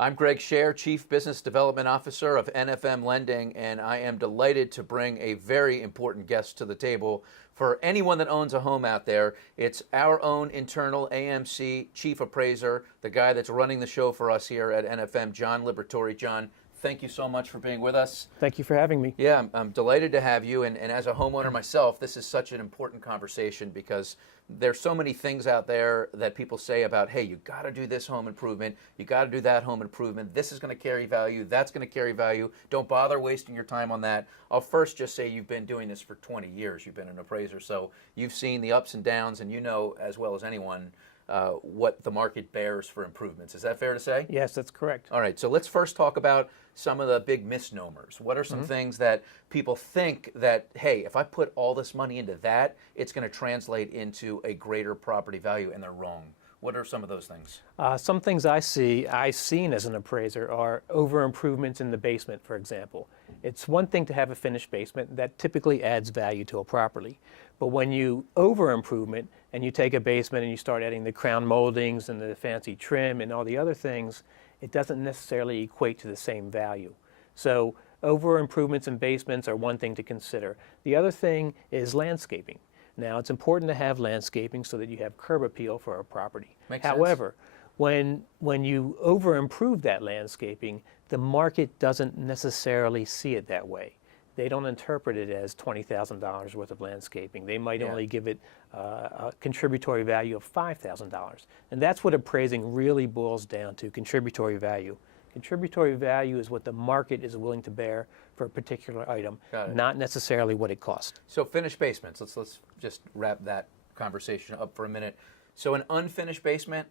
I'm Greg Sher, Chief Business Development Officer of NFM Lending, and I am delighted to bring a very important guest to the table. For anyone that owns a home out there, it's our own internal AMC Chief Appraiser, the guy that's running the show for us here at NFM, John Liberatore. John, thank you so much for being with us. Thank you for having me. Yeah, I'm delighted to have you. And as a homeowner myself, this is such an important conversation because there's so many things out there that people say about, hey, you got to do this home improvement, you got to do that home improvement, this is going to carry value, that's going to carry value, don't bother wasting your time on that. I'll first just say you've been doing this for 20 years, you've been an appraiser, so you've seen the ups and downs, and you know as well as anyone what the market bears for improvements. Is that fair to say? Yes, that's correct. All right, so let's first talk about some of the big misnomers. What are some things that people think that, hey, if I put all this money into that, it's going to translate into a greater property value, and they're wrong? What are some of those things? Some things I've seen as an appraiser are over improvements in the basement, for example. It's one thing to have a finished basement that typically adds value to a property. But when you over improvement and you take a basement and you start adding the crown moldings and the fancy trim and all the other things, it doesn't necessarily equate to the same value. So over improvements in basements are one thing to consider. The other thing is landscaping. Now, it's important to have landscaping so that you have curb appeal for a property. Makes However, when you over improve that landscaping, the market doesn't necessarily see it that way. They don't interpret it as $20,000 worth of landscaping. They might only give it a contributory value of $5,000. And that's what appraising really boils down to, contributory value. Contributory value is what the market is willing to bear for a particular item, not necessarily what it costs. So finished basements, let's just wrap that conversation up for a minute. So an unfinished basement,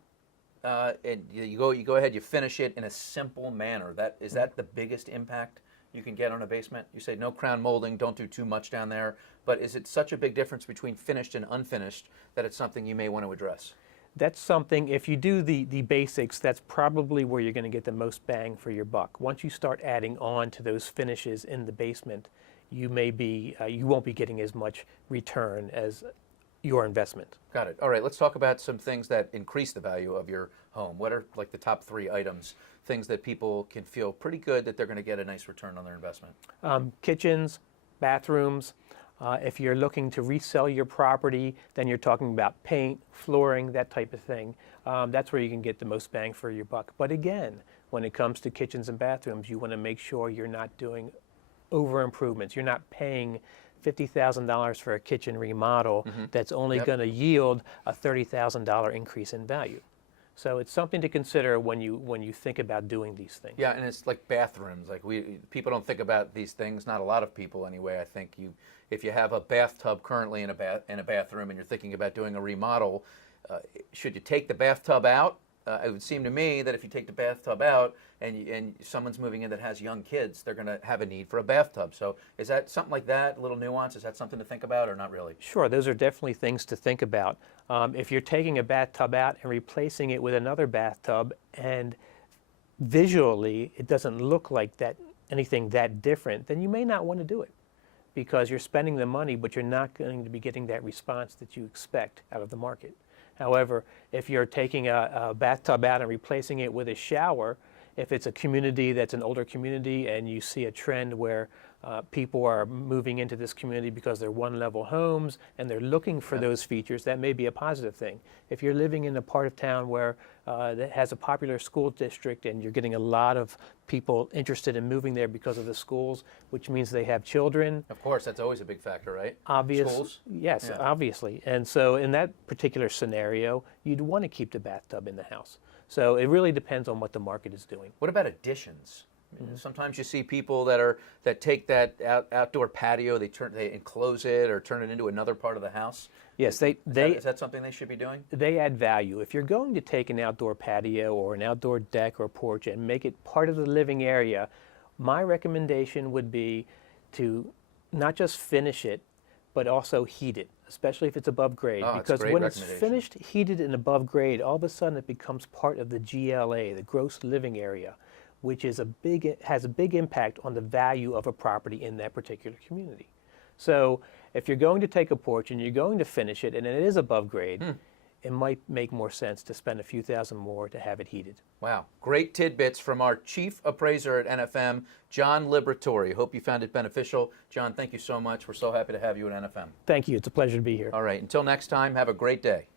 you go ahead, you finish it in a simple manner. Is that the biggest impact you can get on a basement? You say no crown molding, don't do too much down there, but is it such a big difference between finished and unfinished that it's something you may want to address? That's something, if you do the basics, that's probably where you're going to get the most bang for your buck. Once you start adding on to those finishes in the basement, you won't be getting as much return as your investment. Got it. All right, let's talk about some things that increase the value of your home. What are like the top 3 items, things that people can feel pretty good that they're going to get a nice return on their investment? Kitchens, bathrooms. If you're looking to resell your property, then you're talking about paint, flooring, that type of thing. That's where you can get the most bang for your buck. But again, when it comes to kitchens and bathrooms, you want to make sure you're not doing over improvements. You're not paying $50,000 for a kitchen remodel that's only going to yield a $30,000 increase in value. So it's something to consider when you think about doing these things. Yeah, and it's like bathrooms. Like people don't think about these things. Not a lot of people, anyway. I think if you have a bathtub currently in a bathroom and you're thinking about doing a remodel, should you take the bathtub out? It would seem to me that if you take the bathtub out and someone's moving in that has young kids, they're going to have a need for a bathtub. So is that something like that, a little nuance? Is that something to think about or not really? Sure, those are definitely things to think about. If you're taking a bathtub out and replacing it with another bathtub and visually it doesn't look like anything that different, then you may not want to do it because you're spending the money, but you're not going to be getting that response that you expect out of the market. However, if you're taking a bathtub out and replacing it with a shower, if it's a community that's an older community and you see a trend where people are moving into this community because they're one-level homes and they're looking for those features, that may be a positive thing. If you're living in a part of town where that has a popular school district and you're getting a lot of people interested in moving there because of the schools, which means they have children. Of course, that's always a big factor, right? Schools? Yes, obviously. And so in that particular scenario, you'd want to keep the bathtub in the house. So it really depends on what the market is doing. What about additions? Sometimes you see people that take that outdoor patio, they enclose it or turn it into another part of the house. Yes, is that something they should be doing? They add value. If you're going to take an outdoor patio or an outdoor deck or porch and make it part of the living area, my recommendation would be to not just finish it, but also heat it, especially if it's above grade. Because when it's finished, heated, and above grade, all of a sudden it becomes part of the GLA, the gross living area, which is has a big impact on the value of a property in that particular community. So if you're going to take a porch and you're going to finish it and it is above grade, it might make more sense to spend a few thousand more to have it heated. Wow. Great tidbits from our chief appraiser at NFM, John Liberatore. Hope you found it beneficial. John, thank you so much. We're so happy to have you at NFM. Thank you. It's a pleasure to be here. All right. Until next time, have a great day.